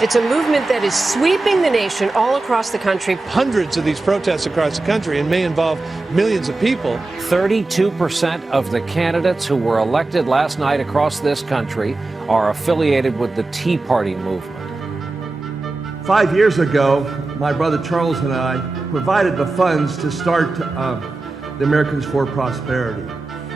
It's a movement that is sweeping the nation all across the country. Hundreds of these protests across the country and may involve millions of people. 32% of the candidates who were elected last night across this country are affiliated with the Tea Party movement. 5 years ago, my brother Charles and I provided the funds to start the Americans for Prosperity.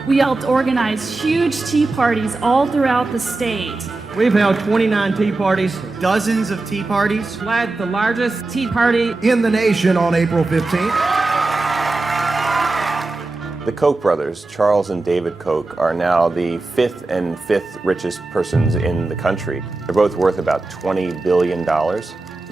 We helped organize huge tea parties all throughout the state. We've held 29 tea parties, dozens of tea parties, led the largest tea party in the nation on April 15th. The Koch brothers, Charles and David Koch, are now the fifth richest persons in the country. They're both worth about $20 billion.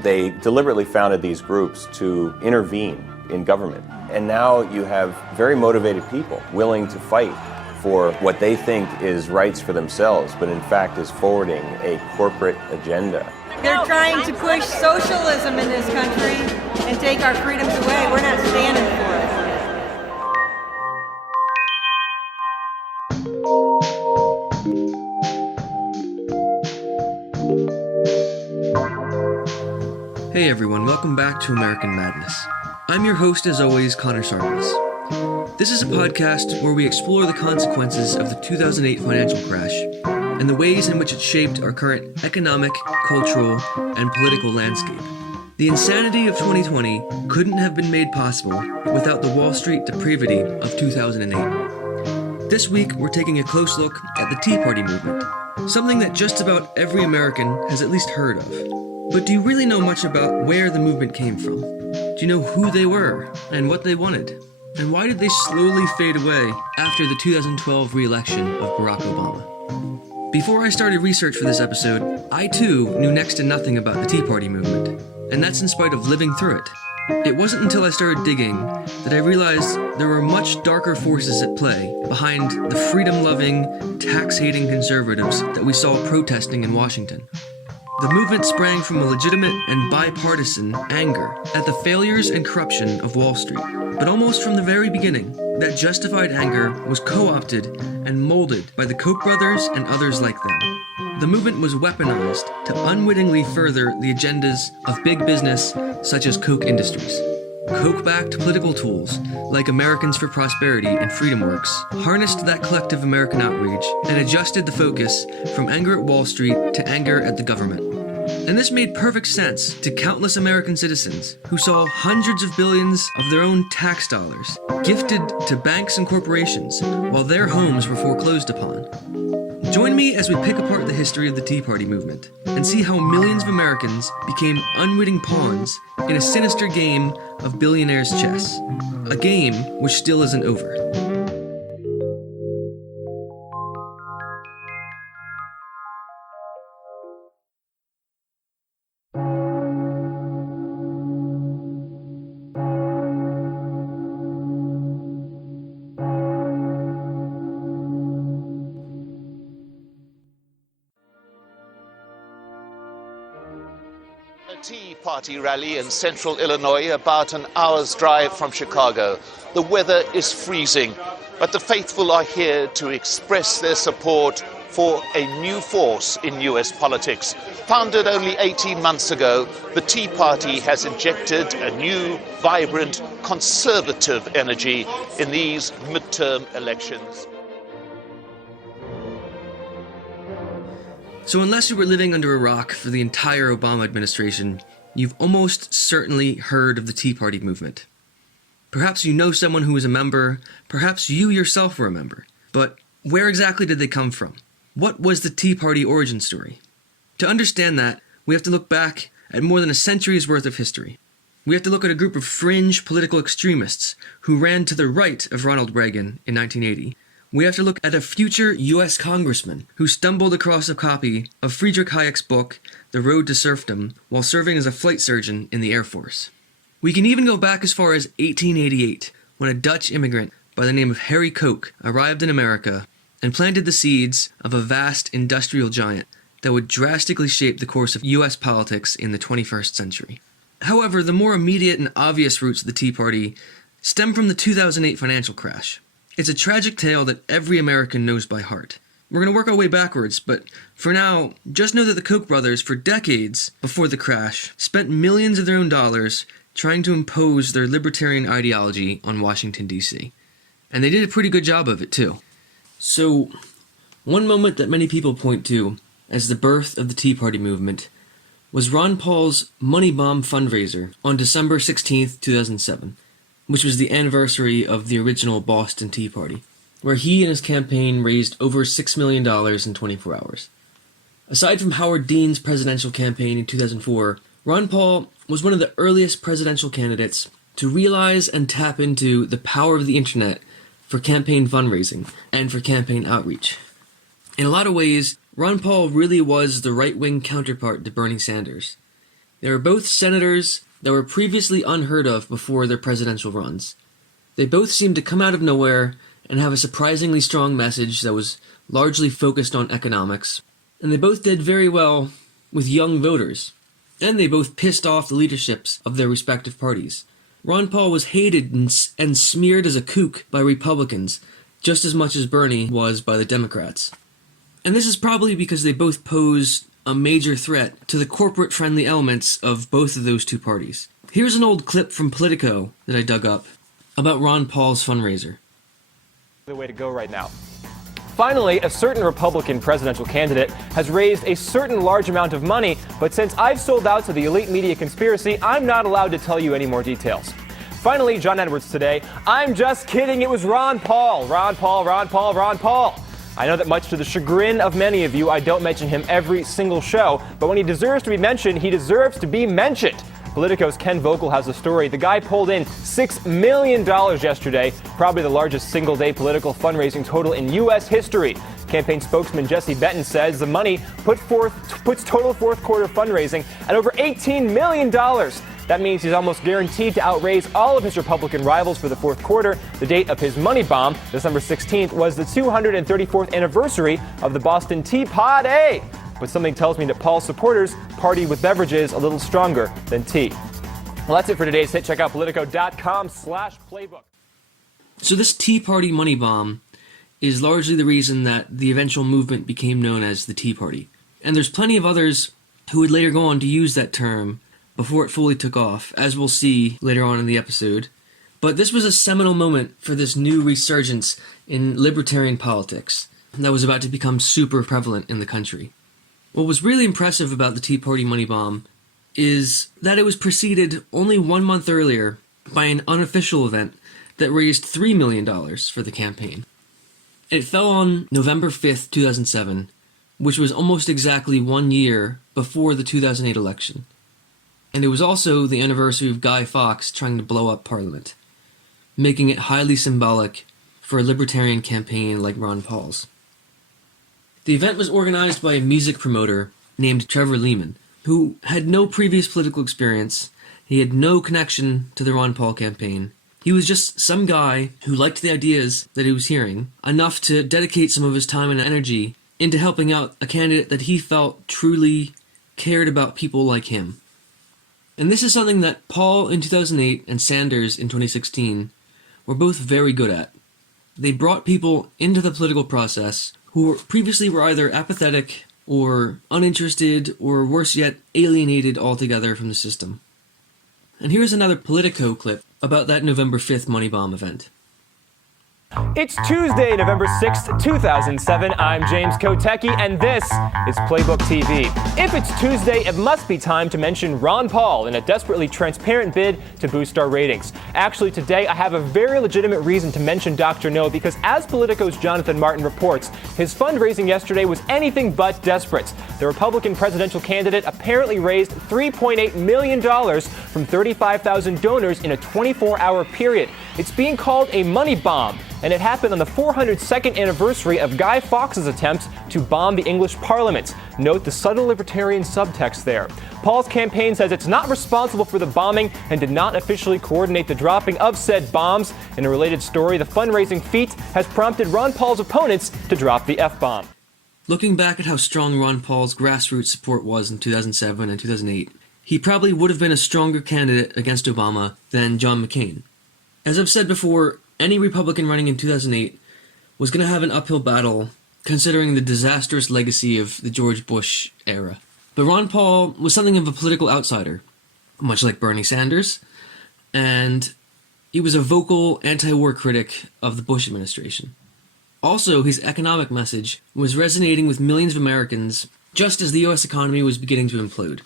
They deliberately founded these groups to intervene in government. And now you have very motivated people willing to fight for what they think is rights for themselves, but in fact is forwarding a corporate agenda. They're trying to push socialism in this country and take our freedoms away. We're not standing for it. Hey everyone, welcome back to American Madness. I'm your host as always, Connor Sarvis. This is a podcast where we explore the consequences of the 2008 financial crash and the ways in which it shaped our current economic, cultural, and political landscape. The insanity of 2020 couldn't have been made possible without the Wall Street depravity of 2008. This week, we're taking a close look at the Tea Party movement, something that just about every American has at least heard of. But do you really know much about where the movement came from? Do you know who they were and what they wanted? And why did they slowly fade away after the 2012 re-election of Barack Obama? Before I started research for this episode, I too knew next to nothing about the Tea Party movement, and that's in spite of living through it. It wasn't until I started digging that I realized there were much darker forces at play behind the freedom-loving, tax-hating conservatives that we saw protesting in Washington. The movement sprang from a legitimate and bipartisan anger at the failures and corruption of Wall Street. But almost from the very beginning, that justified anger was co-opted and molded by the Koch brothers and others like them. The movement was weaponized to unwittingly further the agendas of big business such as Koch Industries. Koch-backed political tools, like Americans for Prosperity and FreedomWorks, harnessed that collective American outrage and adjusted the focus from anger at Wall Street to anger at the government. And this made perfect sense to countless American citizens who saw hundreds of billions of their own tax dollars gifted to banks and corporations while their homes were foreclosed upon. Join me as we pick apart the history of the Tea Party movement and see how millions of Americans became unwitting pawns in a sinister game of billionaires' chess, a game which still isn't over. A Tea Party rally in central Illinois, about an hour's drive from Chicago. The weather is freezing, but the faithful are here to express their support for a new force in US politics. Founded only 18 months ago, the Tea Party has injected a new, vibrant, conservative energy in these midterm elections. So unless you were living under a rock for the entire Obama administration, you've almost certainly heard of the Tea Party movement. Perhaps you know someone who was a member, perhaps you yourself were a member. But where exactly did they come from? What was the Tea Party origin story? To understand that, we have to look back at more than a century's worth of history. We have to look at a group of fringe political extremists who ran to the right of Ronald Reagan in 1980. We have to look at a future U.S. congressman who stumbled across a copy of Friedrich Hayek's book, The Road to Serfdom, while serving as a flight surgeon in the Air Force. We can even go back as far as 1888, when a Dutch immigrant by the name of Harry Koch arrived in America and planted the seeds of a vast industrial giant that would drastically shape the course of U.S. politics in the 21st century. However, the more immediate and obvious roots of the Tea Party stem from the 2008 financial crash. It's a tragic tale that every American knows by heart. We're going to work our way backwards, but for now, just know that the Koch brothers, for decades before the crash, spent millions of their own dollars trying to impose their libertarian ideology on Washington, D.C. And they did a pretty good job of it, too. So, one moment that many people point to as the birth of the Tea Party movement was Ron Paul's Money Bomb fundraiser on December 16th, 2007, which was the anniversary of the original Boston Tea Party, where he and his campaign raised over $6 million in 24 hours. Aside from Howard Dean's presidential campaign in 2004, Ron Paul was one of the earliest presidential candidates to realize and tap into the power of the internet for campaign fundraising and for campaign outreach. In a lot of ways, Ron Paul really was the right-wing counterpart to Bernie Sanders. They were both senators that were previously unheard of before their presidential runs. They both seemed to come out of nowhere and have a surprisingly strong message that was largely focused on economics, and they both did very well with young voters, and they both pissed off the leaderships of their respective parties. Ron Paul was hated and smeared as a kook by Republicans, just as much as Bernie was by the Democrats. And this is probably because they both posed a major threat to the corporate-friendly elements of both of those two parties. Here's an old clip from Politico that I dug up about Ron Paul's fundraiser. The way to go right now. Finally, a certain Republican presidential candidate has raised a certain large amount of money, but since I've sold out to the elite media conspiracy, I'm not allowed to tell you any more details. Finally, John Edwards today. I'm just kidding, it was Ron Paul. Ron Paul, Ron Paul, Ron Paul. I know that much to the chagrin of many of you, I don't mention him every single show, but when he deserves to be mentioned, he deserves to be mentioned. Politico's Ken Vogel has the story. The guy pulled in $6 million yesterday, probably the largest single-day political fundraising total in U.S. history. Campaign spokesman Jesse Benton says the money puts total fourth quarter fundraising at over $18 million. That means he's almost guaranteed to outraise all of his Republican rivals for the fourth quarter. The date of his money bomb, December 16th, was the 234th anniversary of the Boston Tea Party. But something tells me that Paul's supporters party with beverages a little stronger than tea. Well, that's it for today's hit. Check out Politico.com/playbook. So this Tea Party money bomb is largely the reason that the eventual movement became known as the Tea Party. And there's plenty of others who would later go on to use that term before it fully took off, as we'll see later on in the episode. But this was a seminal moment for this new resurgence in libertarian politics that was about to become super prevalent in the country. What was really impressive about the Tea Party money bomb is that it was preceded only 1 month earlier by an unofficial event that raised $3 million for the campaign. It fell on November 5th, 2007, which was almost exactly 1 year before the 2008 election. And it was also the anniversary of Guy Fawkes trying to blow up Parliament, making it highly symbolic for a libertarian campaign like Ron Paul's. The event was organized by a music promoter named Trevor Lehman, who had no previous political experience. He had no connection to the Ron Paul campaign. He was just some guy who liked the ideas that he was hearing enough to dedicate some of his time and energy into helping out a candidate that he felt truly cared about people like him. And this is something that Paul in 2008 and Sanders in 2016 were both very good at. They brought people into the political process who previously were either apathetic or uninterested or worse yet alienated altogether from the system. And here's another Politico clip about that November 5th money bomb event. It's Tuesday, November 6th, 2007. I'm James Kotecki, and this is Playbook TV. If it's Tuesday, it must be time to mention Ron Paul in a desperately transparent bid to boost our ratings. Actually, today I have a very legitimate reason to mention Dr. No, because as Politico's Jonathan Martin reports, his fundraising yesterday was anything but desperate. The Republican presidential candidate apparently raised $3.8 million from 35,000 donors in a 24-hour period. It's being called a money bomb, and it happened on the 402nd anniversary of Guy Fawkes' attempt to bomb the English Parliament. Note the subtle libertarian subtext there. Paul's campaign says it's not responsible for the bombing and did not officially coordinate the dropping of said bombs. In a related story, the fundraising feat has prompted Ron Paul's opponents to drop the F-bomb. Looking back at how strong Ron Paul's grassroots support was in 2007 and 2008, he probably would have been a stronger candidate against Obama than John McCain. As I've said before, any Republican running in 2008 was going to have an uphill battle considering the disastrous legacy of the George Bush era. But Ron Paul was something of a political outsider, much like Bernie Sanders, and he was a vocal anti-war critic of the Bush administration. Also, his economic message was resonating with millions of Americans just as the U.S. economy was beginning to implode.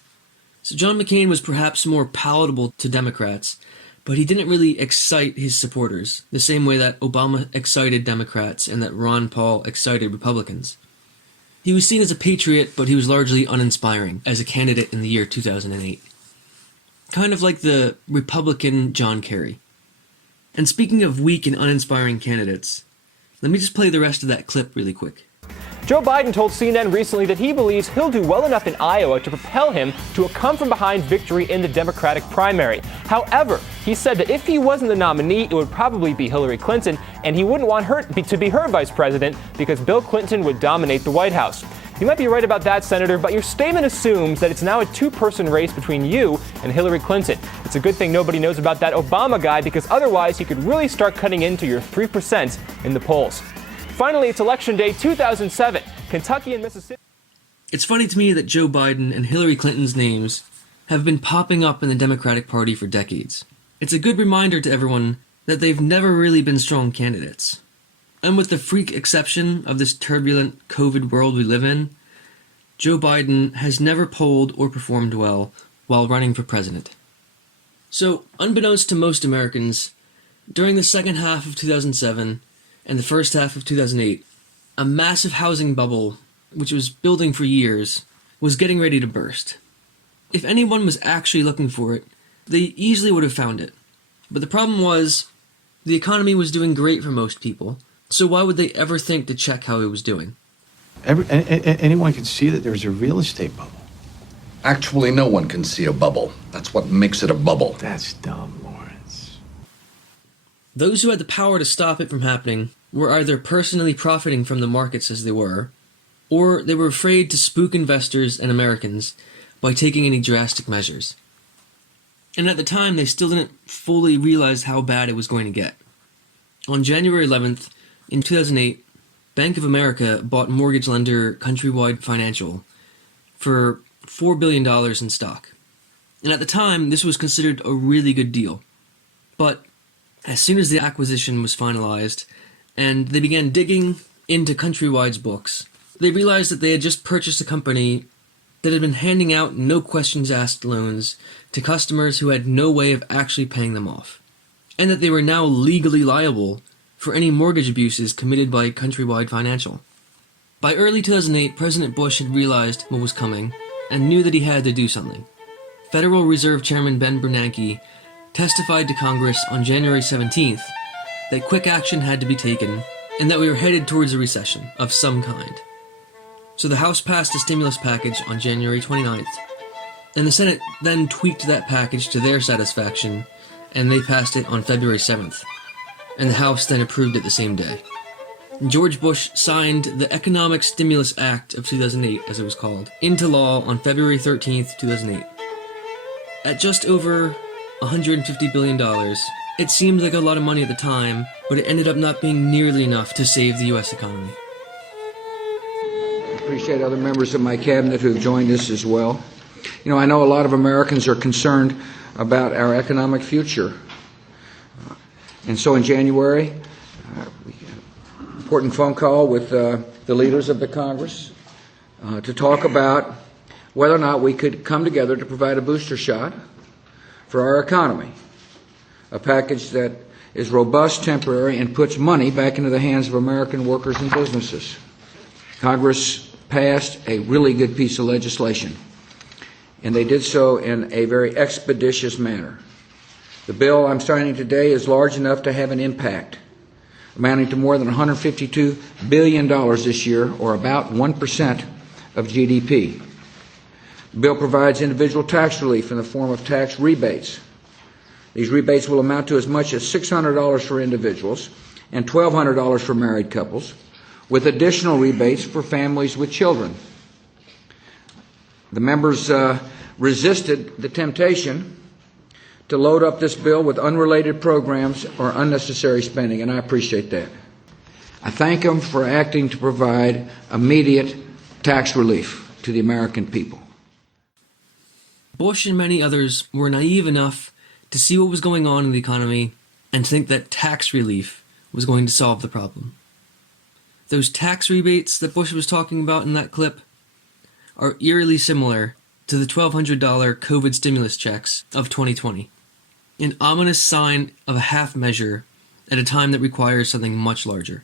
So John McCain was perhaps more palatable to Democrats, but he didn't really excite his supporters, the same way that Obama excited Democrats and that Ron Paul excited Republicans. He was seen as a patriot, but he was largely uninspiring as a candidate in the year 2008. Kind of like the Republican John Kerry. And speaking of weak and uninspiring candidates, let me just play the rest of that clip really quick. Joe Biden told CNN recently that he believes he'll do well enough in Iowa to propel him to a come-from-behind victory in the Democratic primary. However, he said that if he wasn't the nominee, it would probably be Hillary Clinton, and he wouldn't want her to be her vice president because Bill Clinton would dominate the White House. You might be right about that, Senator, but your statement assumes that it's now a two-person race between you and Hillary Clinton. It's a good thing nobody knows about that Obama guy, because otherwise he could really start cutting into your 3% in the polls. Finally, it's Election Day 2007. Kentucky and Mississippi. It's funny to me that Joe Biden and Hillary Clinton's names have been popping up in the Democratic Party for decades. It's a good reminder to everyone that they've never really been strong candidates. And with the freak exception of this turbulent COVID world we live in, Joe Biden has never polled or performed well while running for president. So, unbeknownst to most Americans, during the second half of 2007 and the first half of 2008, a massive housing bubble, which was building for years, was getting ready to burst. If anyone was actually looking for it, they easily would have found it. But the problem was, the economy was doing great for most people, so why would they ever think to check how it was doing? Anyone can see that there's a real estate bubble. Actually, no one can see a bubble. That's what makes it a bubble. That's dumb, Lawrence. Those who had the power to stop it from happening were either personally profiting from the markets as they were, or they were afraid to spook investors and Americans by taking any drastic measures. And at the time, they still didn't fully realize how bad it was going to get. On January 11th, in 2008, Bank of America bought mortgage lender Countrywide Financial for $4 billion in stock. And at the time, this was considered a really good deal. But as soon as the acquisition was finalized, and they began digging into Countrywide's books, they realized that they had just purchased a company that had been handing out no-questions-asked loans to customers who had no way of actually paying them off, and that they were now legally liable for any mortgage abuses committed by Countrywide Financial. By early 2008, President Bush had realized what was coming and knew that he had to do something. Federal Reserve Chairman Ben Bernanke testified to Congress on January 17th that quick action had to be taken and that we were headed towards a recession of some kind. So the House passed a stimulus package on January 29th, and the Senate then tweaked that package to their satisfaction, and they passed it on February 7th, and the House then approved it the same day. George Bush signed the Economic Stimulus Act of 2008, as it was called, into law on February 13th, 2008. At just over $150 billion, it seemed like a lot of money at the time, but it ended up not being nearly enough to save the U.S. economy. I appreciate other members of my cabinet who have joined us as well. You know, I know a lot of Americans are concerned about our economic future. And so in January, we had an important phone call with the leaders of the Congress to talk about whether or not we could come together to provide a booster shot for our economy, a package that is robust, temporary, and puts money back into the hands of American workers and businesses. Congress passed a really good piece of legislation, and they did so in a very expeditious manner. The bill I'm signing today is large enough to have an impact, amounting to more than $152 billion this year, or about 1% of GDP. The bill provides individual tax relief in the form of tax rebates. These rebates will amount to as much as $600 for individuals and $1,200 for married couples, with additional rebates for families with children. The members resisted the temptation to load up this bill with unrelated programs or unnecessary spending, and I appreciate that. I thank him for acting to provide immediate tax relief to the American people. Bush and many others were naive enough to see what was going on in the economy and think that tax relief was going to solve the problem. Those tax rebates that Bush was talking about in that clip are eerily similar to the $1,200 COVID stimulus checks of 2020, an ominous sign of a half measure at a time that requires something much larger.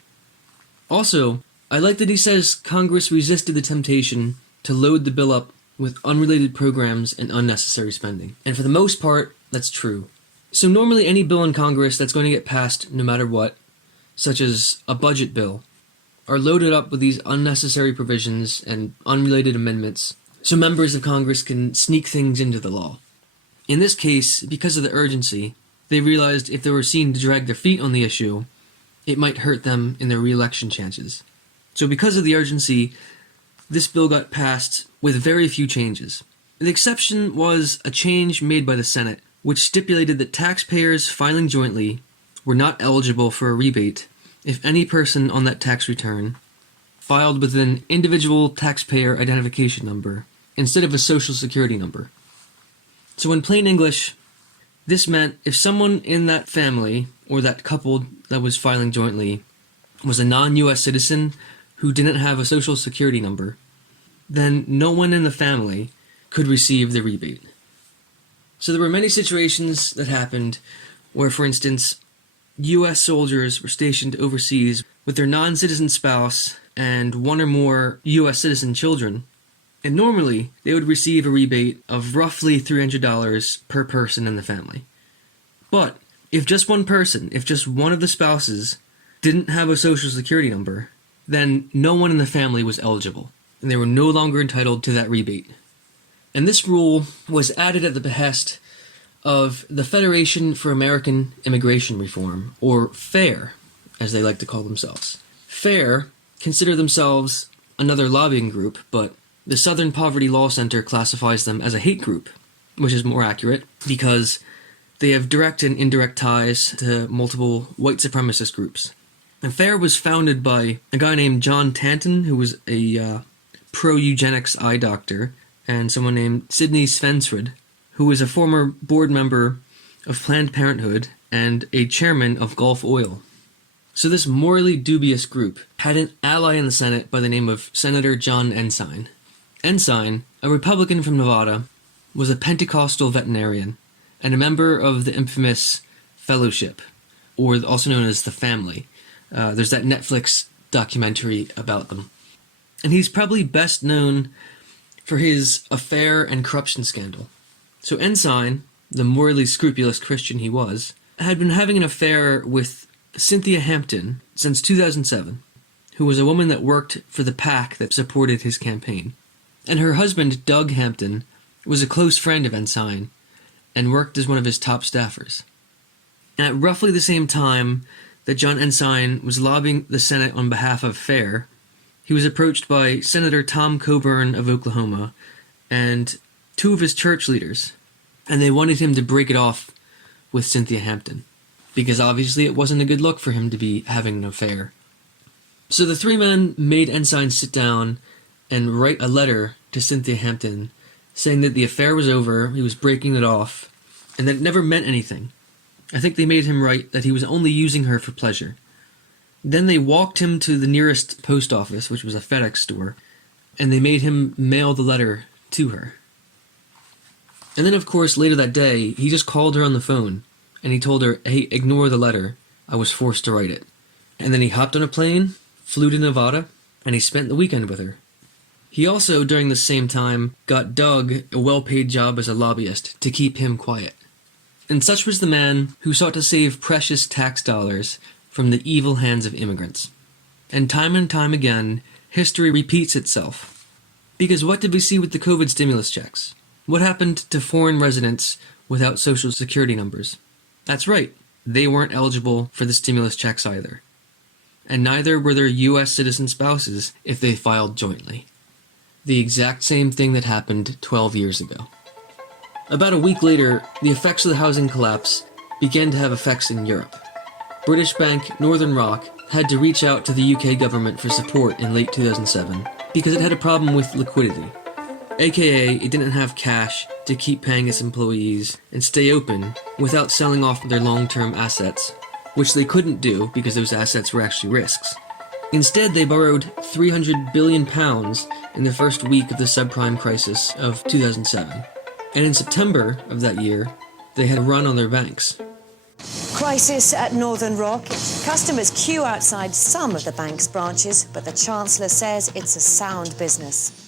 Also, I like that he says Congress resisted the temptation to load the bill up with unrelated programs and unnecessary spending. And for the most part, that's true. So normally any bill in Congress that's going to get passed no matter what, such as a budget bill, are loaded up with these unnecessary provisions and unrelated amendments so members of Congress can sneak things into the law. In this case, because of the urgency, they realized if they were seen to drag their feet on the issue, it might hurt them in their re-election chances. So because of the urgency, this bill got passed with very few changes. The exception was a change made by the Senate, which stipulated that taxpayers filing jointly were not eligible for a rebate if any person on that tax return filed with an individual taxpayer identification number instead of a social security number. So in plain English, this meant if someone in that family or that couple that was filing jointly was a non-US citizen who didn't have a social security number, then no one in the family could receive the rebate. So there were many situations that happened where, for instance, US soldiers were stationed overseas with their non-citizen spouse and one or more US citizen children, and normally they would receive a rebate of roughly $300 per person in the family. But if just one person, if just one of the spouses didn't have a social security number, then no one in the family was eligible, and they were no longer entitled to that rebate. And this rule was added at the behest of the Federation for American Immigration Reform, or FAIR, as they like to call themselves. FAIR consider themselves another lobbying group, but the Southern Poverty Law Center classifies them as a hate group, which is more accurate because they have direct and indirect ties to multiple white supremacist groups. And FAIR was founded by a guy named John Tanton, who was a pro-eugenics eye doctor, and someone named Sidney Svensrud, who was a former board member of Planned Parenthood and a chairman of Gulf Oil. So this morally dubious group had an ally in the Senate by the name of Senator John Ensign. Ensign, a Republican from Nevada, was a Pentecostal veterinarian and a member of the infamous Fellowship, or also known as the Family. There's that Netflix documentary about them. And he's probably best known for his affair and corruption scandal. So Ensign, the morally scrupulous Christian he was, had been having an affair with Cynthia Hampton since 2007, who was a woman that worked for the PAC that supported his campaign. And her husband, Doug Hampton, was a close friend of Ensign and worked as one of his top staffers. And at roughly the same time that John Ensign was lobbying the Senate on behalf of FAIR, he was approached by Senator Tom Coburn of Oklahoma and two of his church leaders, and they wanted him to break it off with Cynthia Hampton, because obviously it wasn't a good look for him to be having an affair. So the three men made Ensign sit down and write a letter to Cynthia Hampton saying that the affair was over, he was breaking it off, and that it never meant anything. I think they made him write that he was only using her for pleasure. Then they walked him to the nearest post office, which was a FedEx store, and they made him mail the letter to her. And then, of course, later that day, he just called her on the phone, and he told her, hey, ignore the letter, I was forced to write it. And then he hopped on a plane, flew to Nevada, and he spent the weekend with her. He also, during the same time, got Doug a well-paid job as a lobbyist to keep him quiet. And such was the man who sought to save precious tax dollars from the evil hands of immigrants. And time again, history repeats itself. Because what did we see with the COVID stimulus checks? What happened to foreign residents without social security numbers? That's right, they weren't eligible for the stimulus checks either. And neither were their US citizen spouses if they filed jointly. The exact same thing that happened 12 years ago. About a week later, the effects of the housing collapse began to have effects in Europe. British bank Northern Rock had to reach out to the UK government for support in late 2007 because it had a problem with liquidity. AKA, it didn't have cash to keep paying its employees and stay open without selling off their long-term assets, which they couldn't do because those assets were actually risks. Instead, they borrowed £300 billion in the first week of the subprime crisis of 2007. And in September of that year, they had a run on their banks. Crisis at Northern Rock. Customers queue outside some of the bank's branches, but the Chancellor says it's a sound business.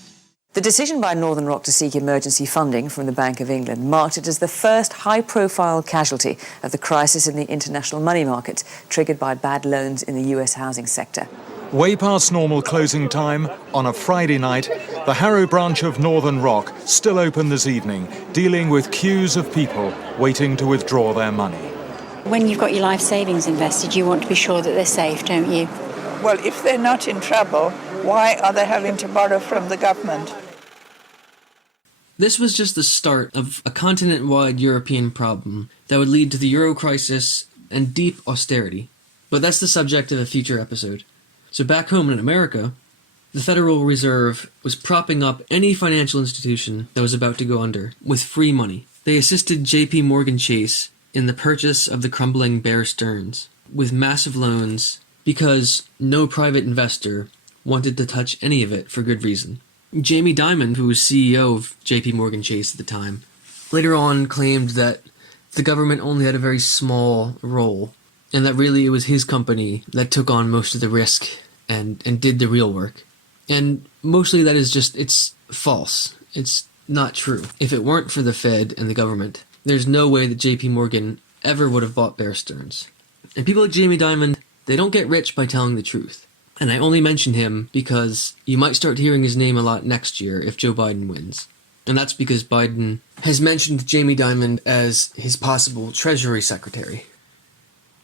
The decision by Northern Rock to seek emergency funding from the Bank of England marked it as the first high-profile casualty of the crisis in the international money market, triggered by bad loans in the US housing sector. Way past normal closing time, on a Friday night, the Harrow branch of Northern Rock, still open this evening, dealing with queues of people waiting to withdraw their money. When you've got your life savings invested, you want to be sure that they're safe, don't you? Well, if they're not in trouble, why are they having to borrow from the government? This was just the start of a continent-wide European problem that would lead to the euro crisis and deep austerity. But that's the subject of a future episode. So back home in America, the Federal Reserve was propping up any financial institution that was about to go under with free money. They assisted JP Morgan Chase in the purchase of the crumbling Bear Stearns with massive loans because no private investor wanted to touch any of it for good reason. Jamie Dimon, who was CEO of JP Morgan Chase at the time, later on claimed that the government only had a very small role and that really it was his company that took on most of the risk and did the real work. And mostly that is just, it's false. It's not true. If it weren't for the Fed and the government, there's no way that JP Morgan ever would have bought Bear Stearns. And people like Jamie Dimon, they don't get rich by telling the truth. And I only mention him because you might start hearing his name a lot next year if Joe Biden wins. And that's because Biden has mentioned Jamie Dimon as his possible Treasury Secretary.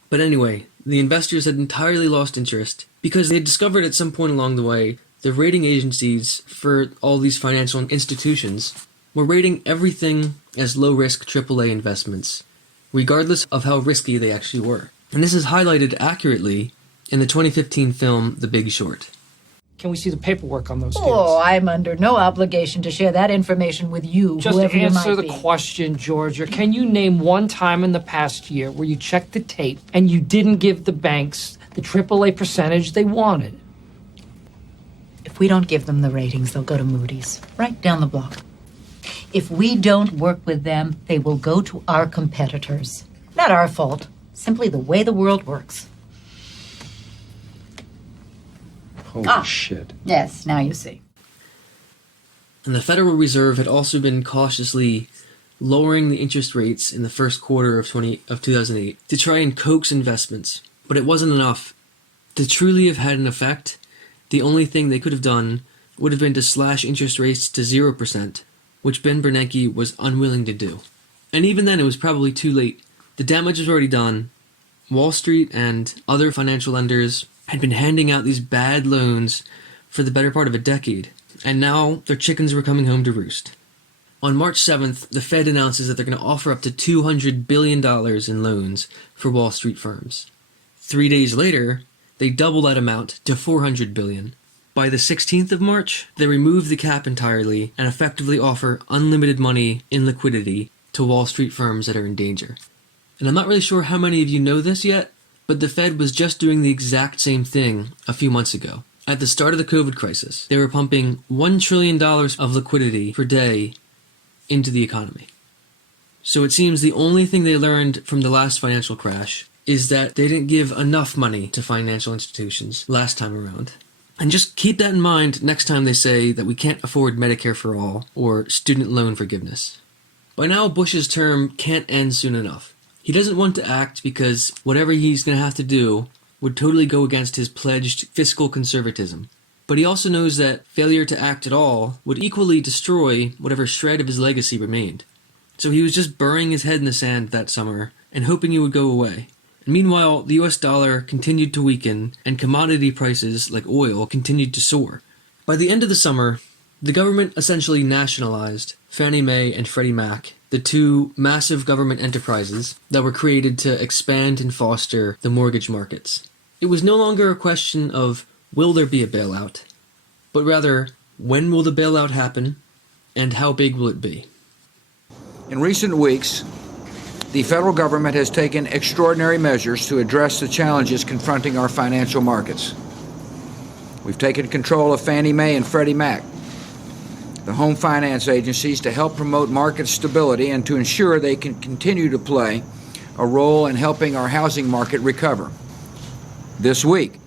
But anyway, the investors had entirely lost interest because they had discovered at some point along the way the rating agencies for all these financial institutions were rating everything as low-risk AAA investments, regardless of how risky they actually were. And this is highlighted accurately in the 2015 film The Big Short. Can we see the paperwork on those deals? Oh, I'm under no obligation to share that information with you, Just whoever you might answer the be. question, Georgia. Can you name one time in the past year where you checked the tape and you didn't give the banks the AAA percentage they wanted? If we don't give them the ratings, they'll go to Moody's, right down the block. If we don't work with them, they will go to our competitors. Not our fault, simply the way the world works. Holy shit. Yes, now you see. And the Federal Reserve had also been cautiously lowering the interest rates in the first quarter of 2008 to try and coax investments. But it wasn't enough. To truly have had an effect, the only thing they could have done would have been to slash interest rates to 0%, which Ben Bernanke was unwilling to do. And even then, it was probably too late. The damage was already done. Wall Street and other financial lenders had been handing out these bad loans for the better part of a decade, and now their chickens were coming home to roost. On March 7th, the Fed announces that they're going to offer up to $200 billion in loans for Wall Street firms. 3 days later, they double that amount to $400 billion. By the 16th of March, they remove the cap entirely and effectively offer unlimited money in liquidity to Wall Street firms that are in danger. And I'm not really sure how many of you know this yet, but the Fed was just doing the exact same thing a few months ago. At the start of the COVID crisis, they were pumping $1 trillion of liquidity per day into the economy. So it seems the only thing they learned from the last financial crash is that they didn't give enough money to financial institutions last time around. And just keep that in mind next time they say that we can't afford Medicare for all or student loan forgiveness. By now, Bush's term can't end soon enough. He doesn't want to act because whatever he's going to have to do would totally go against his pledged fiscal conservatism. But he also knows that failure to act at all would equally destroy whatever shred of his legacy remained. So he was just burying his head in the sand that summer and hoping it would go away. And meanwhile, the US dollar continued to weaken and commodity prices like oil continued to soar. By the end of the summer, the government essentially nationalized Fannie Mae and Freddie Mac, the two massive government enterprises that were created to expand and foster the mortgage markets. It was no longer a question of will there be a bailout, but rather when will the bailout happen and how big will it be? In recent weeks, the federal government has taken extraordinary measures to address the challenges confronting our financial markets. We've taken control of Fannie Mae and Freddie Mac, the home finance agencies, to help promote market stability and to ensure they can continue to play a role in helping our housing market recover. This week,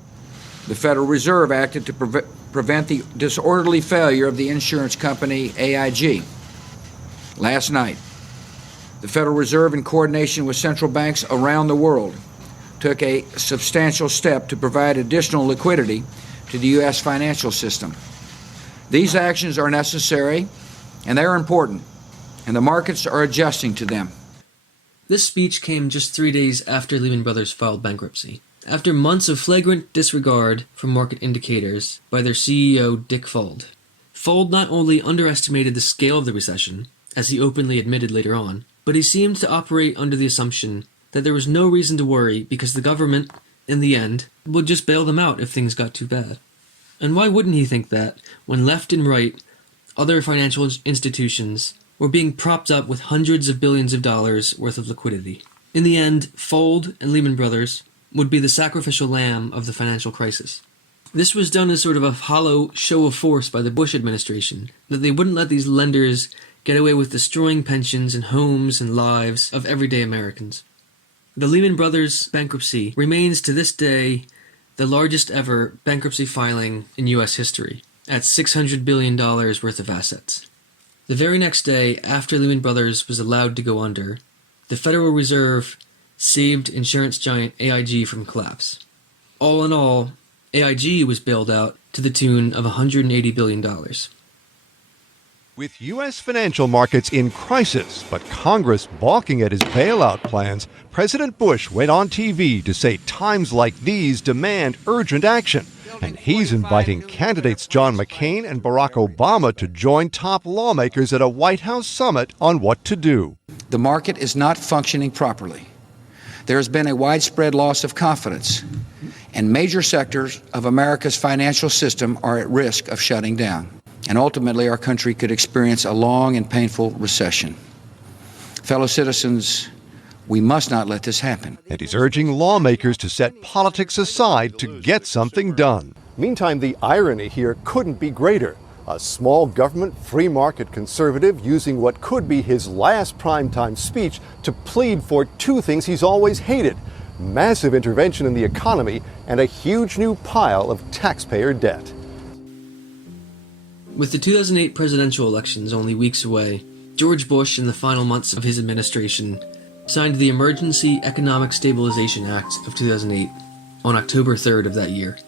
the Federal Reserve acted to prevent the disorderly failure of the insurance company AIG. Last night, the Federal Reserve, in coordination with central banks around the world, took a substantial step to provide additional liquidity to the U.S. financial system. These actions are necessary, and they're important, and the markets are adjusting to them. This speech came just 3 days after Lehman Brothers filed bankruptcy, after months of flagrant disregard for market indicators by their CEO, Dick Fuld. Fuld not only underestimated the scale of the recession, as he openly admitted later on, but he seemed to operate under the assumption that there was no reason to worry because the government, in the end, would just bail them out if things got too bad. And why wouldn't he think that when left and right, other financial institutions were being propped up with hundreds of billions of dollars worth of liquidity? In the end, Fuld and Lehman Brothers would be the sacrificial lamb of the financial crisis. This was done as sort of a hollow show of force by the Bush administration, that they wouldn't let these lenders get away with destroying pensions and homes and lives of everyday Americans. The Lehman Brothers bankruptcy remains to this day the largest ever bankruptcy filing in U.S. history, at $600 billion worth of assets. The very next day, after Lehman Brothers was allowed to go under, the Federal Reserve saved insurance giant AIG from collapse. All in all, AIG was bailed out to the tune of $180 billion. With U.S. financial markets in crisis, but Congress balking at his bailout plans, President Bush went on TV to say times like these demand urgent action. And he's inviting candidates John McCain and Barack Obama to join top lawmakers at a White House summit on what to do. The market is not functioning properly. There has been a widespread loss of confidence, and major sectors of America's financial system are at risk of shutting down. And ultimately, our country could experience a long and painful recession. Fellow citizens, we must not let this happen. And he's urging lawmakers to set politics aside to get something done. Meantime, the irony here couldn't be greater. A small government, free market conservative using what could be his last primetime speech to plead for two things he's always hated: massive intervention in the economy and a huge new pile of taxpayer debt. With the 2008 presidential elections only weeks away, George Bush, in the final months of his administration, signed the Emergency Economic Stabilization Act of 2008 on October 3rd of that year.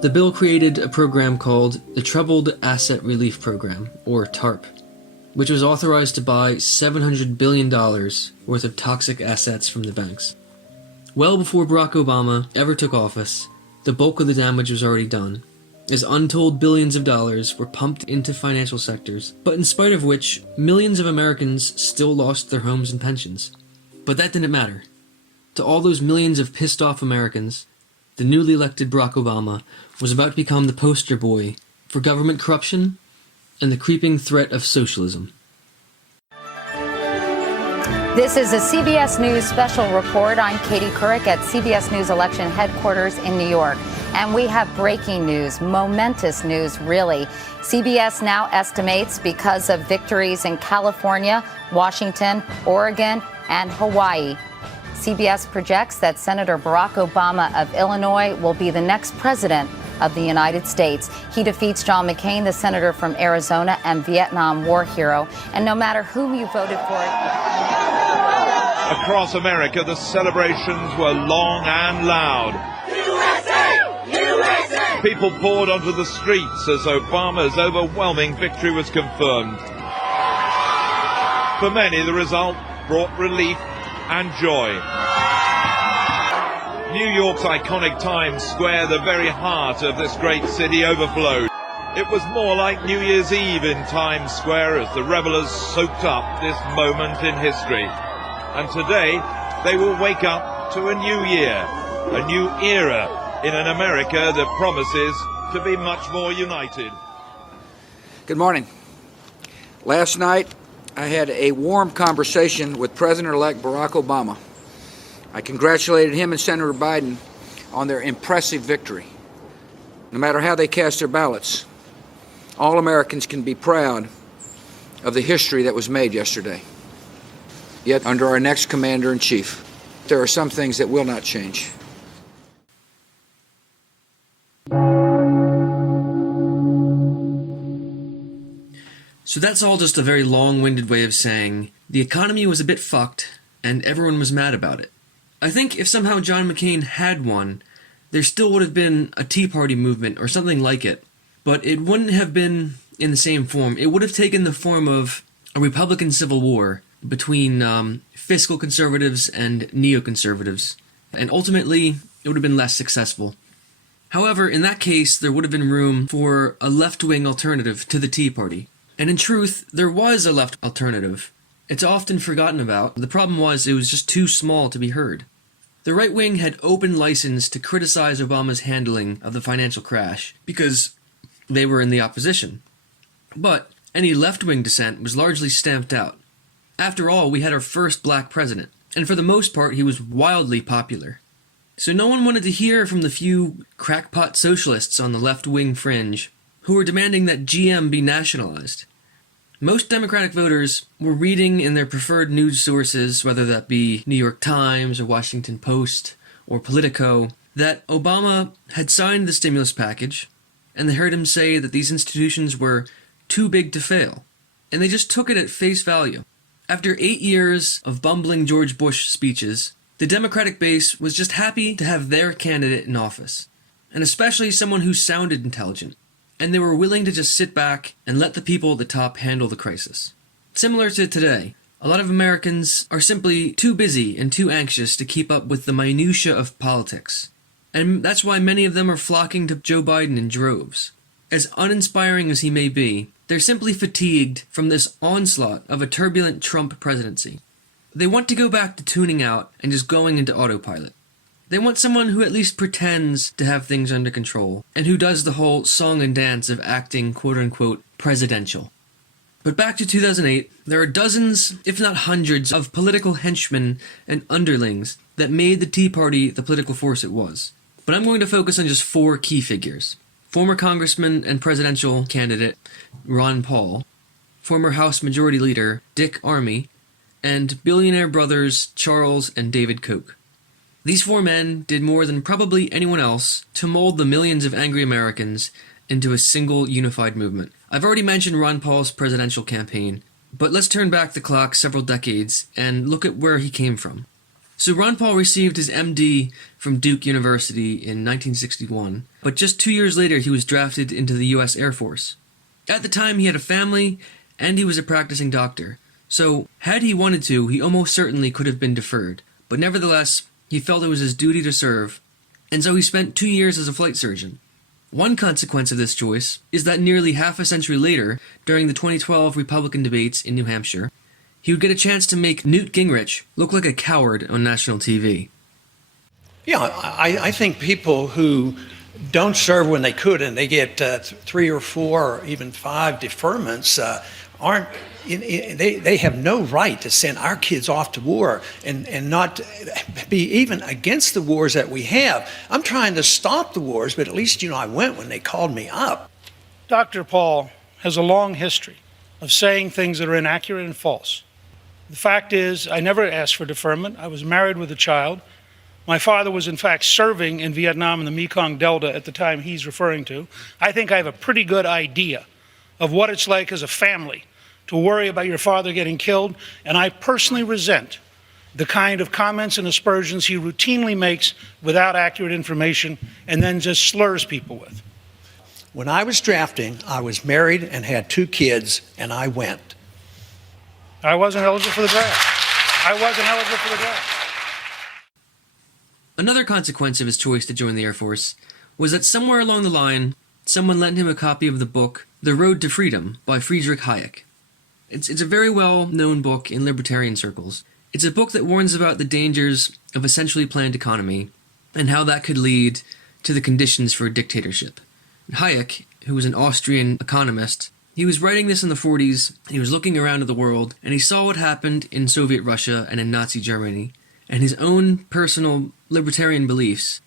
The bill created a program called the Troubled Asset Relief Program, or TARP, which was authorized to buy $700 billion worth of toxic assets from the banks. Well before Barack Obama ever took office, the bulk of the damage was already done, as untold billions of dollars were pumped into financial sectors, but in spite of which, millions of Americans still lost their homes and pensions. But that didn't matter. To all those millions of pissed-off Americans, the newly elected Barack Obama was about to become the poster boy for government corruption and the creeping threat of socialism. This is a CBS News special report. I'm Katie Couric at CBS News election headquarters in New York. And we have breaking news, momentous news, really. CBS now estimates, because of victories in California, Washington, Oregon, and Hawaii, CBS projects that Senator Barack Obama of Illinois will be the next president of the United States. He defeats John McCain, the senator from Arizona and Vietnam War hero. And no matter whom you voted for... Across America, the celebrations were long and loud. USA! USA! People poured onto the streets as Obama's overwhelming victory was confirmed. For many, the result brought relief and joy. New York's iconic Times Square, the very heart of this great city, overflowed. It was more like New Year's Eve in Times Square as the revelers soaked up this moment in history. And today, they will wake up to a new year, a new era in an America that promises to be much more united. Good morning. Last night, I had a warm conversation with President-elect Barack Obama. I congratulated him and Senator Biden on their impressive victory. No matter how they cast their ballots, all Americans can be proud of the history that was made yesterday. Yet, under our next commander-in-chief, there are some things that will not change. So that's all just a very long-winded way of saying the economy was a bit fucked and everyone was mad about it. I think if somehow John McCain had won, there still would have been a Tea Party movement or something like it, but it wouldn't have been in the same form. It would have taken the form of a Republican Civil War between fiscal conservatives and neoconservatives, and ultimately it would have been less successful. However, in that case, there would have been room for a left-wing alternative to the Tea Party. And in truth, there was a left alternative. It's often forgotten about. The problem was it was just too small to be heard. The right wing had open license to criticize Obama's handling of the financial crash because they were in the opposition. But any left-wing dissent was largely stamped out. After all, we had our first black president, and for the most part he was wildly popular. So no one wanted to hear from the few crackpot socialists on the left-wing fringe who were demanding that GM be nationalized. Most Democratic voters were reading in their preferred news sources, whether that be New York Times or Washington Post or Politico, that Obama had signed the stimulus package, and they heard him say that these institutions were too big to fail. And they just took it at face value. After 8 years of bumbling George Bush speeches, the Democratic base was just happy to have their candidate in office, and especially someone who sounded intelligent. And they were willing to just sit back and let the people at the top handle the crisis. Similar to today, a lot of Americans are simply too busy and too anxious to keep up with the minutiae of politics. And that's why many of them are flocking to Joe Biden in droves. As uninspiring as he may be, they're simply fatigued from this onslaught of a turbulent Trump presidency. They want to go back to tuning out and just going into autopilot. They want someone who at least pretends to have things under control, and who does the whole song and dance of acting quote-unquote presidential. But back to 2008, there are dozens, if not hundreds, of political henchmen and underlings that made the Tea Party the political force it was. But I'm going to focus on just 4 key figures. Former Congressman and presidential candidate Ron Paul, former House Majority Leader Dick Armey, and billionaire brothers Charles and David Koch. These 4 men did more than probably anyone else to mold the millions of angry Americans into a single unified movement. I've already mentioned Ron Paul's presidential campaign, but let's turn back the clock several decades and look at where he came from. So Ron Paul received his MD from Duke University in 1961, but just 2 years later he was drafted into the U.S. Air Force. At the time he had a family and he was a practicing doctor, so had he wanted to, he almost certainly could have been deferred, but nevertheless, he felt it was his duty to serve, and so he spent 2 years as a flight surgeon. One consequence of this choice is that nearly half a century later, during the 2012 Republican debates in New Hampshire, he would get a chance to make Newt Gingrich look like a coward on national TV. Yeah, I think people who don't serve when they could and they get 3 or 4 or even 5 deferments aren't. They have no right to send our kids off to war and not be even against the wars that we have. I'm trying to stop the wars, but at least, I went when they called me up. Dr. Paul has a long history of saying things that are inaccurate and false. The fact is, I never asked for deferment. I was married with a child. My father was, in fact, serving in Vietnam in the Mekong Delta at the time he's referring to. I think I have a pretty good idea of what it's like as a family to worry about your father getting killed, and I personally resent the kind of comments and aspersions he routinely makes without accurate information and then just slurs people with. When I was drafting, I was married and had 2 kids, and I went. I wasn't eligible for the draft. I wasn't eligible for the draft. Another consequence of his choice to join the Air Force was that somewhere along the line, someone lent him a copy of the book The Road to Freedom by Friedrich Hayek. It's a very well-known book in libertarian circles. It's a book that warns about the dangers of a centrally planned economy and how that could lead to the conditions for a dictatorship. Hayek, who was an Austrian economist, he was writing this in the 40s, he was looking around at the world, and he saw what happened in Soviet Russia and in Nazi Germany, and his own personal libertarian beliefs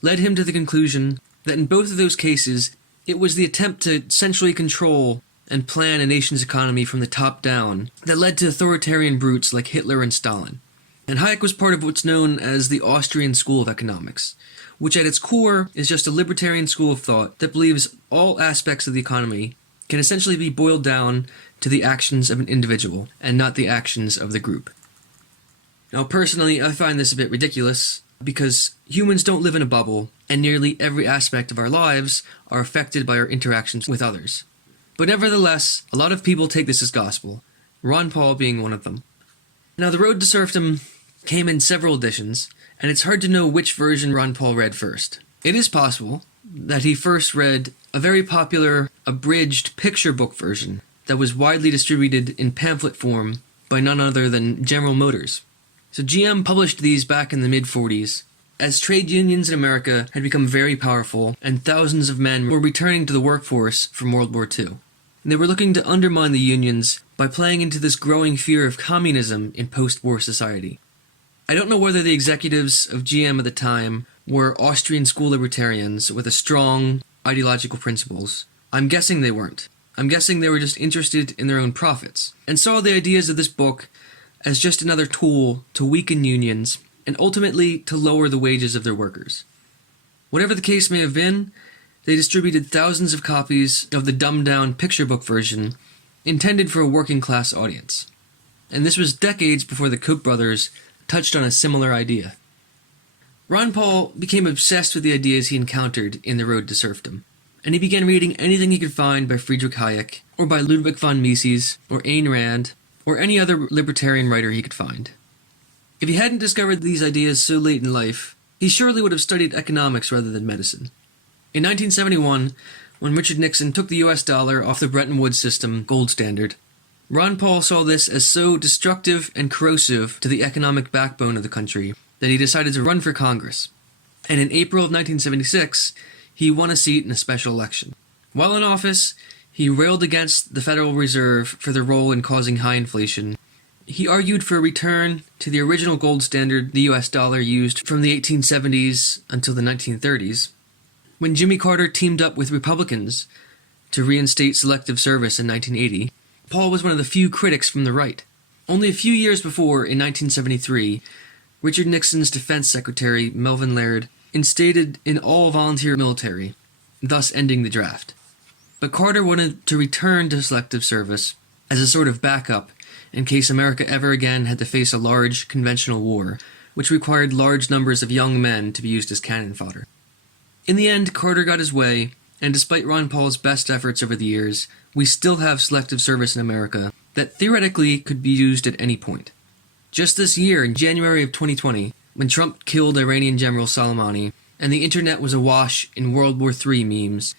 led him to the conclusion that in both of those cases, it was the attempt to centrally control and plan a nation's economy from the top down that led to authoritarian brutes like Hitler and Stalin. And Hayek was part of what's known as the Austrian School of Economics, which at its core is just a libertarian school of thought that believes all aspects of the economy can essentially be boiled down to the actions of an individual and not the actions of the group. Now, personally, I find this a bit ridiculous because humans don't live in a bubble, and nearly every aspect of our lives are affected by our interactions with others. But nevertheless, a lot of people take this as gospel, Ron Paul being one of them. Now, The Road to Serfdom came in several editions, and it's hard to know which version Ron Paul read first. It is possible that he first read a very popular, abridged picture book version that was widely distributed in pamphlet form by none other than General Motors. So GM published these back in the mid-40s, as trade unions in America had become very powerful and thousands of men were returning to the workforce from World War II. And they were looking to undermine the unions by playing into this growing fear of communism in post-war society. I don't know whether the executives of GM at the time were Austrian school libertarians with a strong ideological principles. I'm guessing they weren't. I'm guessing they were just interested in their own profits, and saw the ideas of this book as just another tool to weaken unions and ultimately to lower the wages of their workers. Whatever the case may have been, they distributed thousands of copies of the dumbed-down picture book version intended for a working-class audience. And this was decades before the Koch brothers touched on a similar idea. Ron Paul became obsessed with the ideas he encountered in The Road to Serfdom, and he began reading anything he could find by Friedrich Hayek, or by Ludwig von Mises, or Ayn Rand, or any other libertarian writer he could find. If he hadn't discovered these ideas so late in life, he surely would have studied economics rather than medicine. In 1971, when Richard Nixon took the US dollar off the Bretton Woods system gold standard, Ron Paul saw this as so destructive and corrosive to the economic backbone of the country that he decided to run for Congress. And in April of 1976, he won a seat in a special election. While in office, he railed against the Federal Reserve for their role in causing high inflation. He argued for a return to the original gold standard the US dollar used from the 1870s until the 1930s. When Jimmy Carter teamed up with Republicans to reinstate selective service in 1980, Paul was one of the few critics from the right. Only a few years before, in 1973, Richard Nixon's defense secretary, Melvin Laird, instated an all-volunteer military, thus ending the draft. But Carter wanted to return to selective service as a sort of backup in case America ever again had to face a large conventional war, which required large numbers of young men to be used as cannon fodder. In the end, Carter got his way, and despite Ron Paul's best efforts over the years, we still have selective service in America that theoretically could be used at any point. Just this year, in January of 2020, when Trump killed Iranian General Soleimani, and the internet was awash in World War III memes,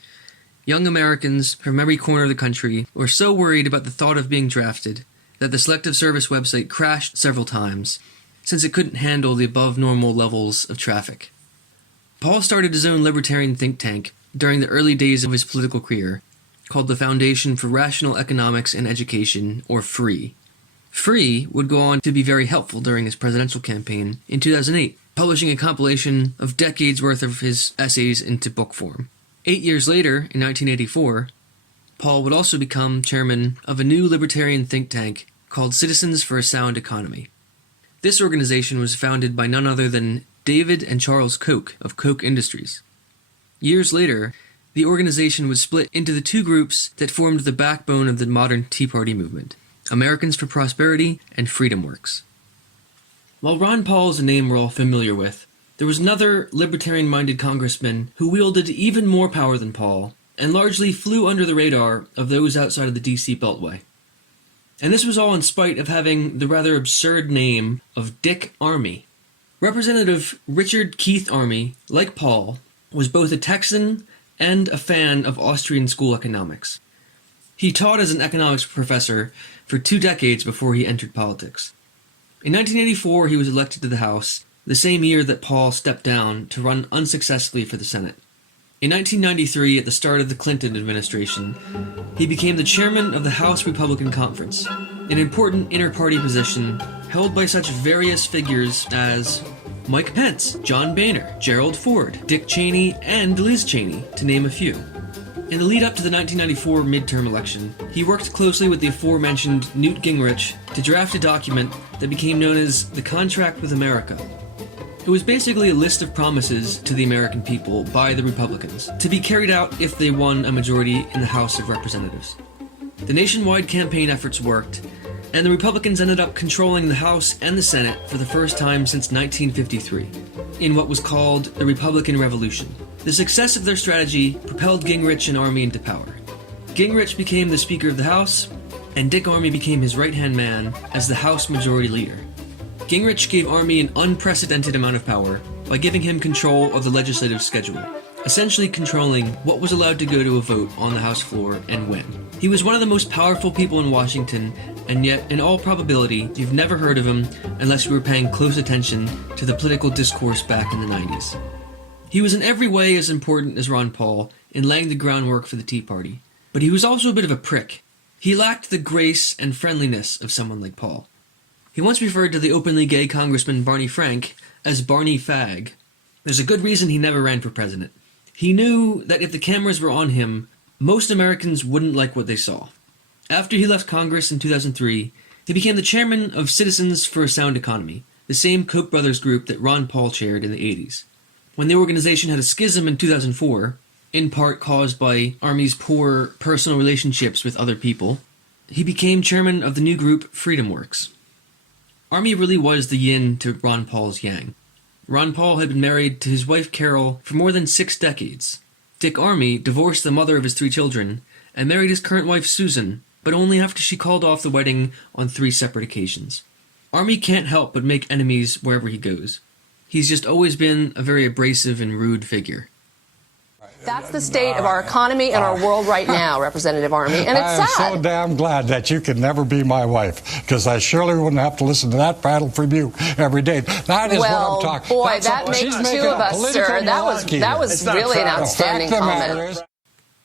young Americans from every corner of the country were so worried about the thought of being drafted that the Selective Service website crashed several times, since it couldn't handle the above-normal levels of traffic. Paul started his own libertarian think tank during the early days of his political career, called the Foundation for Rational Economics and Education, or FREE. FREE would go on to be very helpful during his presidential campaign in 2008, publishing a compilation of decades worth of his essays into book form. 8 years later, in 1984, Paul would also become chairman of a new libertarian think tank called Citizens for a Sound Economy. This organization was founded by none other than David and Charles Koch of Koch Industries. Years later, the organization was split into the two groups that formed the backbone of the modern Tea Party movement, Americans for Prosperity and Freedom Works. While Ron Paul is a name we're all familiar with, there was another libertarian-minded congressman who wielded even more power than Paul and largely flew under the radar of those outside of the D.C. Beltway. And this was all in spite of having the rather absurd name of Dick Armey. Representative Richard Keith Armey, like Paul, was both a Texan and a fan of Austrian school economics. He taught as an economics professor for 2 decades before he entered politics. In 1984, he was elected to the House, the same year that Paul stepped down to run unsuccessfully for the Senate. In 1993, at the start of the Clinton administration, he became the chairman of the House Republican Conference, an important inter-party position held by such various figures as Mike Pence, John Boehner, Gerald Ford, Dick Cheney, and Liz Cheney, to name a few. In the lead up to the 1994 midterm election, he worked closely with the aforementioned Newt Gingrich to draft a document that became known as the Contract with America. It was basically a list of promises to the American people by the Republicans, to be carried out if they won a majority in the House of Representatives. The nationwide campaign efforts worked, and the Republicans ended up controlling the House and the Senate for the first time since 1953, in what was called the Republican Revolution. The success of their strategy propelled Gingrich and Armey into power. Gingrich became the Speaker of the House, and Dick Armey became his right-hand man as the House Majority Leader. Gingrich gave Armey an unprecedented amount of power by giving him control of the legislative schedule, essentially controlling what was allowed to go to a vote on the House floor and when. He was one of the most powerful people in Washington, and yet, in all probability, you've never heard of him unless you were paying close attention to the political discourse back in the 90s. He was in every way as important as Ron Paul in laying the groundwork for the Tea Party, but he was also a bit of a prick. He lacked the grace and friendliness of someone like Paul. He once referred to the openly gay Congressman Barney Frank as Barney Fag. There's a good reason he never ran for president. He knew that if the cameras were on him, most Americans wouldn't like what they saw. After he left Congress in 2003, he became the chairman of Citizens for a Sound Economy, the same Koch brothers group that Ron Paul chaired in the 80s. When the organization had a schism in 2004, in part caused by Armey's poor personal relationships with other people, he became chairman of the new group Freedom Works. Armey really was the yin to Ron Paul's yang. Ron Paul had been married to his wife Carol for more than 6 decades. Dick Armey divorced the mother of his 3 children and married his current wife Susan, but only after she called off the wedding on 3 separate occasions. Armey can't help but make enemies wherever he goes. He's just always been a very abrasive and rude figure. That's the state of our economy and our world right now, Representative Armey, and it's sad. I'm so damn glad that you can never be my wife, because I surely wouldn't have to listen to that prattle from you every day. That is what I'm talking. Well, boy, that makes 2 of us, sir. That was really an outstanding comment.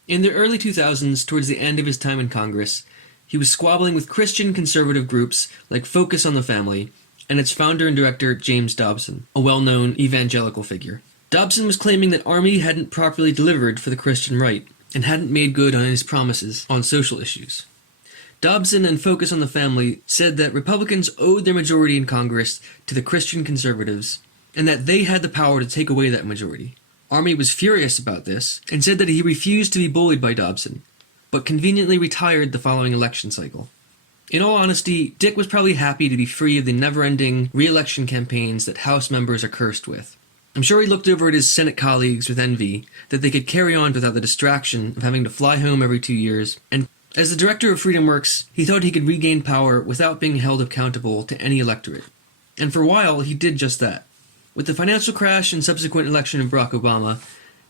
In the early 2000s, towards the end of his time in Congress, he was squabbling with Christian conservative groups like Focus on the Family and its founder and director, James Dobson, a well-known evangelical figure. Dobson was claiming that Armey hadn't properly delivered for the Christian right and hadn't made good on his promises on social issues. Dobson and Focus on the Family said that Republicans owed their majority in Congress to the Christian conservatives and that they had the power to take away that majority. Armey was furious about this and said that he refused to be bullied by Dobson, but conveniently retired the following election cycle. In all honesty, Dick was probably happy to be free of the never-ending re-election campaigns that House members are cursed with. I'm sure he looked over at his Senate colleagues with envy that they could carry on without the distraction of having to fly home every 2 years, and as the director of Freedom Works, he thought he could regain power without being held accountable to any electorate. And for a while, he did just that. With the financial crash and subsequent election of Barack Obama,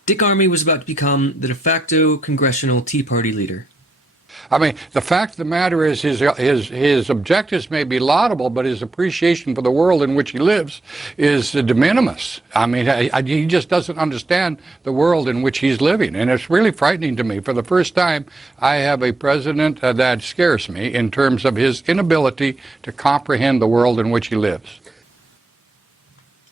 Dick Armey was about to become the de facto congressional Tea Party leader. I mean, the fact of the matter is his objectives may be laudable, but his appreciation for the world in which he lives is de minimis. I mean, he just doesn't understand the world in which he's living, and it's really frightening to me. For the first time, I have a president that scares me in terms of his inability to comprehend the world in which he lives.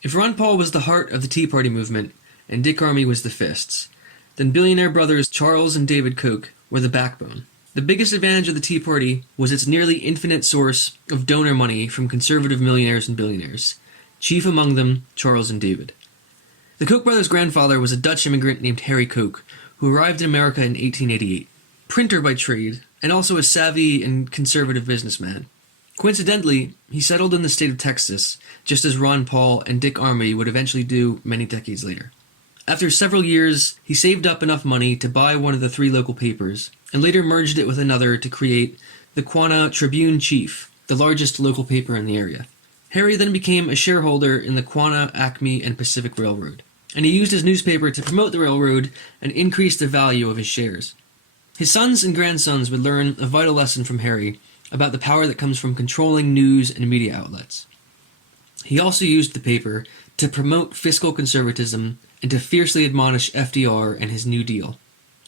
If Ron Paul was the heart of the Tea Party movement, and Dick Armey was the fists, then billionaire brothers Charles and David Koch were the backbone. The biggest advantage of the Tea Party was its nearly infinite source of donor money from conservative millionaires and billionaires, chief among them Charles and David. The Koch brothers' grandfather was a Dutch immigrant named Harry Koch, who arrived in America in 1888. Printer by trade, and also a savvy and conservative businessman. Coincidentally, he settled in the state of Texas, just as Ron Paul and Dick Armey would eventually do many decades later. After several years, he saved up enough money to buy one of the 3 local papers, and later merged it with another to create the Quanah Tribune-Chief, the largest local paper in the area. Harry then became a shareholder in the Quanah, Acme, and Pacific Railroad, and he used his newspaper to promote the railroad and increase the value of his shares. His sons and grandsons would learn a vital lesson from Harry about the power that comes from controlling news and media outlets. He also used the paper to promote fiscal conservatism and to fiercely admonish FDR and his New Deal.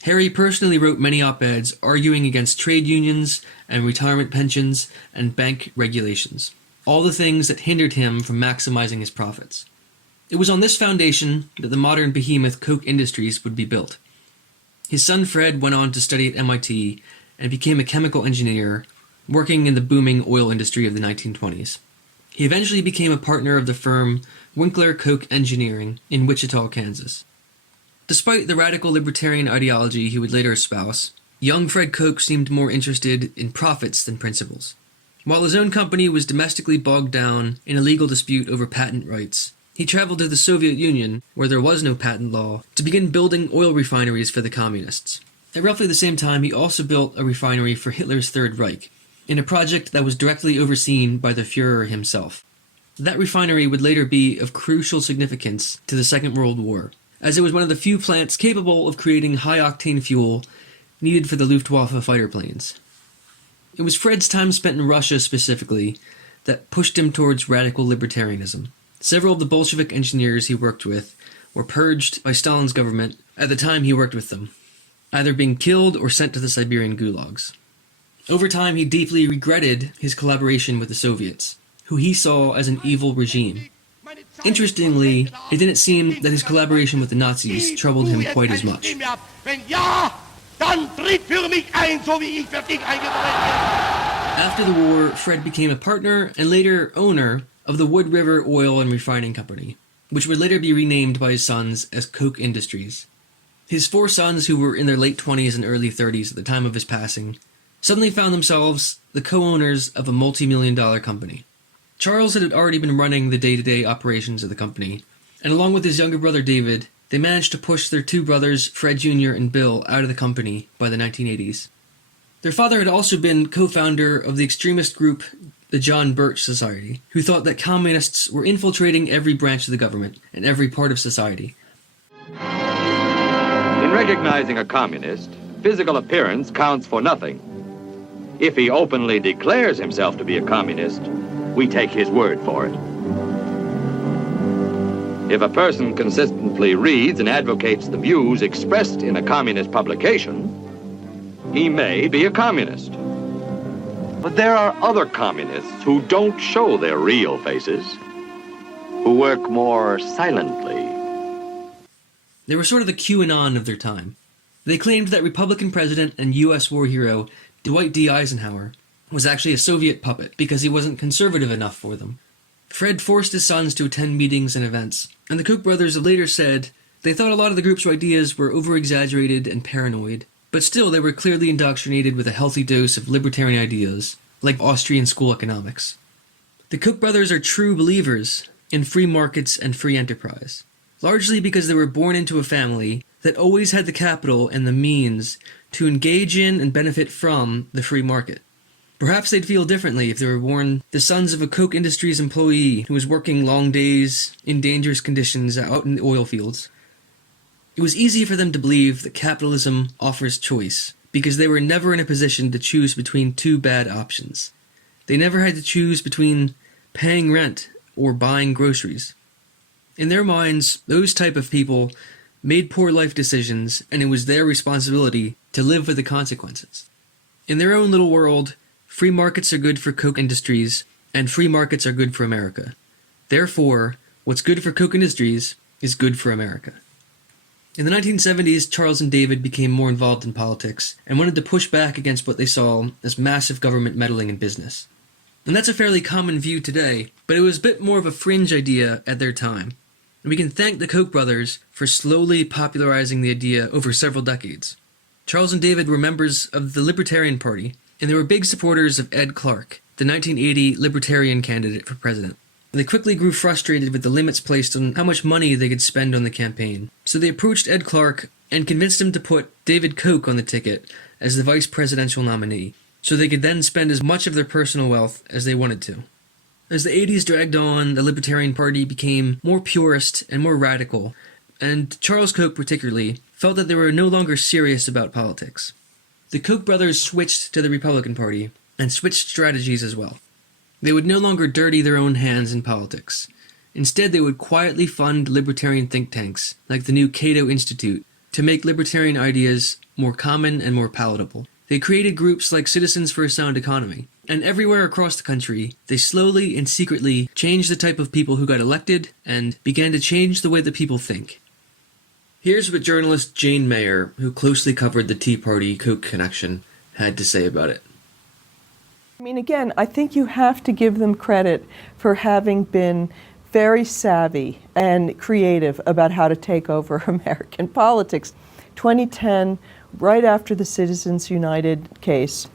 Harry personally wrote many op-eds arguing against trade unions and retirement pensions and bank regulations, all the things that hindered him from maximizing his profits. It was on this foundation that the modern behemoth Koch Industries would be built. His son Fred went on to study at MIT and became a chemical engineer, working in the booming oil industry of the 1920s. He eventually became a partner of the firm Winkler Koch Engineering in Wichita, Kansas. Despite the radical libertarian ideology he would later espouse, young Fred Koch seemed more interested in profits than principles. While his own company was domestically bogged down in a legal dispute over patent rights, he traveled to the Soviet Union, where there was no patent law, to begin building oil refineries for the communists. At roughly the same time, he also built a refinery for Hitler's Third Reich, in a project that was directly overseen by the Führer himself. That refinery would later be of crucial significance to the Second World War, as it was one of the few plants capable of creating high-octane fuel needed for the Luftwaffe fighter planes. It was Fred's time spent in Russia specifically that pushed him towards radical libertarianism. Several of the Bolshevik engineers he worked with were purged by Stalin's government at the time he worked with them, either being killed or sent to the Siberian gulags. Over time, he deeply regretted his collaboration with the Soviets, who he saw as an evil regime. Interestingly, it didn't seem that his collaboration with the Nazis troubled him quite as much. After the war, Fred became a partner and later owner of the Wood River Oil and Refining Company, which would later be renamed by his sons as Koch Industries. His 4 sons, who were in their late 20s and early 30s at the time of his passing, suddenly found themselves the co-owners of a multi-million-dollar company. Charles had already been running the day-to-day operations of the company, and along with his younger brother David, they managed to push their 2 brothers, Fred Jr. and Bill, out of the company by the 1980s. Their father had also been co-founder of the extremist group, the John Birch Society, who thought that communists were infiltrating every branch of the government and every part of society. In recognizing a communist, physical appearance counts for nothing. If he openly declares himself to be a communist, we take his word for it. If a person consistently reads and advocates the views expressed in a communist publication, he may be a communist. But there are other communists who don't show their real faces, who work more silently. They were sort of the QAnon of their time. They claimed that Republican president and U.S. war hero Dwight D. Eisenhower was actually a Soviet puppet because he wasn't conservative enough for them. Fred forced his sons to attend meetings and events, and the Koch brothers later said they thought a lot of the group's ideas were over-exaggerated and paranoid, but still they were clearly indoctrinated with a healthy dose of libertarian ideas, like Austrian school economics. The Koch brothers are true believers in free markets and free enterprise, largely because they were born into a family that always had the capital and the means to engage in and benefit from the free market. Perhaps they'd feel differently if they were born the sons of a Koch Industries employee who was working long days in dangerous conditions out in the oil fields. It was easy for them to believe that capitalism offers choice, because they were never in a position to choose between 2 bad options. They never had to choose between paying rent or buying groceries. In their minds, those type of people made poor life decisions, and it was their responsibility to live with the consequences. In their own little world, free markets are good for Koch Industries, and free markets are good for America. Therefore, what's good for Koch Industries is good for America. In the 1970s, Charles and David became more involved in politics and wanted to push back against what they saw as massive government meddling in business. And that's a fairly common view today, but it was a bit more of a fringe idea at their time. And we can thank the Koch brothers for slowly popularizing the idea over several decades. Charles and David were members of the Libertarian Party, and they were big supporters of Ed Clark, the 1980 Libertarian candidate for president. They quickly grew frustrated with the limits placed on how much money they could spend on the campaign, so they approached Ed Clark and convinced him to put David Koch on the ticket as the vice presidential nominee, so they could then spend as much of their personal wealth as they wanted to. As the 80s dragged on, the Libertarian Party became more purist and more radical, and Charles Koch particularly felt that they were no longer serious about politics. The Koch brothers switched to the Republican Party, and switched strategies as well. They would no longer dirty their own hands in politics. Instead, they would quietly fund libertarian think tanks, like the new Cato Institute, to make libertarian ideas more common and more palatable. They created groups like Citizens for a Sound Economy, and everywhere across the country, they slowly and secretly changed the type of people who got elected and began to change the way that people think. Here's what journalist Jane Mayer, who closely covered the Tea Party-Koch connection, had to say about it. I mean, again, I think you have to give them credit for having been very savvy and creative about how to take over American politics. 2010, right after the Citizens United case,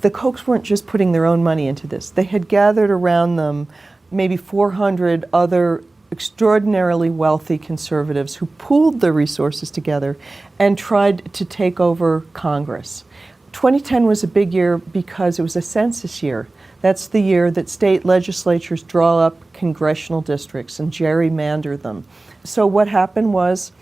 the Kochs weren't just putting their own money into this. They had gathered around them maybe 400 other extraordinarily wealthy conservatives who pooled their resources together and tried to take over Congress. 2010 was a big year because it was a census year. That's the year that state legislatures draw up congressional districts and gerrymander them. So what happened was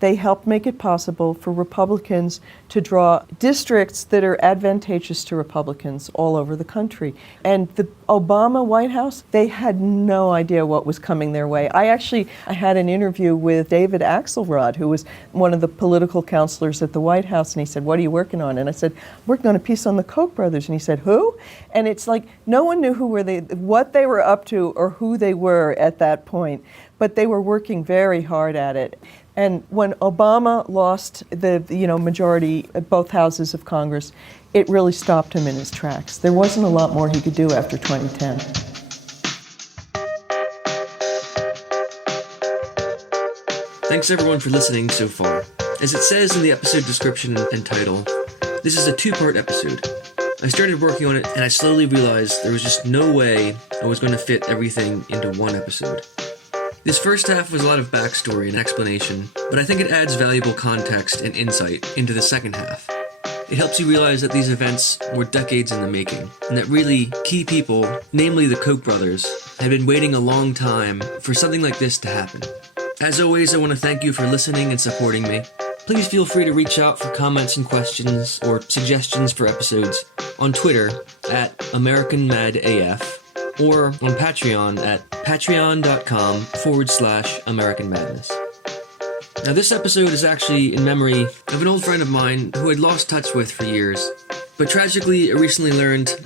they helped make it possible for Republicans to draw districts that are advantageous to Republicans all over the country. And the Obama White House, they had no idea what was coming their way. I had an interview with David Axelrod, who was one of the political counselors at the White House, and he said, "What are you working on?" And I said, "I'm working on a piece on the Koch brothers." And he said, "Who?" And it's like no one knew what they were up to or who they were at that point, but they were working very hard at it. And when Obama lost the majority at both houses of Congress, it really stopped him in his tracks. There wasn't a lot more he could do after 2010. Thanks everyone for listening so far. As it says in the episode description and title, this is a two-part episode. I started working on it and I slowly realized there was just no way I was going to fit everything into one episode. This first half was a lot of backstory and explanation, but I think it adds valuable context and insight into the second half. It helps you realize that these events were decades in the making, and that really key people, namely the Koch brothers, had been waiting a long time for something like this to happen. As always, I want to thank you for listening and supporting me. Please feel free to reach out for comments and questions or suggestions for episodes on Twitter at AmericanMadAF, or on Patreon at patreon.com/American Madness. Now this episode is actually in memory of an old friend of mine who I'd lost touch with for years, but tragically I recently learned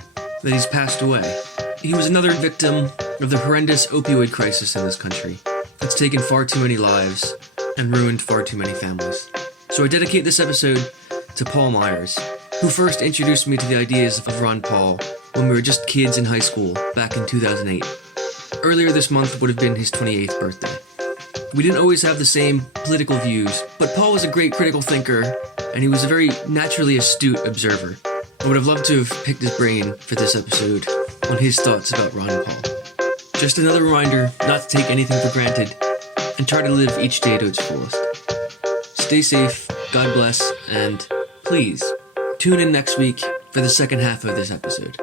that he's passed away. He was another victim of the horrendous opioid crisis in this country that's taken far too many lives and ruined far too many families. So I dedicate this episode to Paul Myers, who first introduced me to the ideas of Ron Paul when we were just kids in high school back in 2008. Earlier this month would have been his 28th birthday. We didn't always have the same political views, but Paul was a great critical thinker, and he was a very naturally astute observer. I would have loved to have picked his brain for this episode on his thoughts about Ron Paul. Just another reminder not to take anything for granted, and try to live each day to its fullest. Stay safe, God bless, and please, tune in next week for the second half of this episode.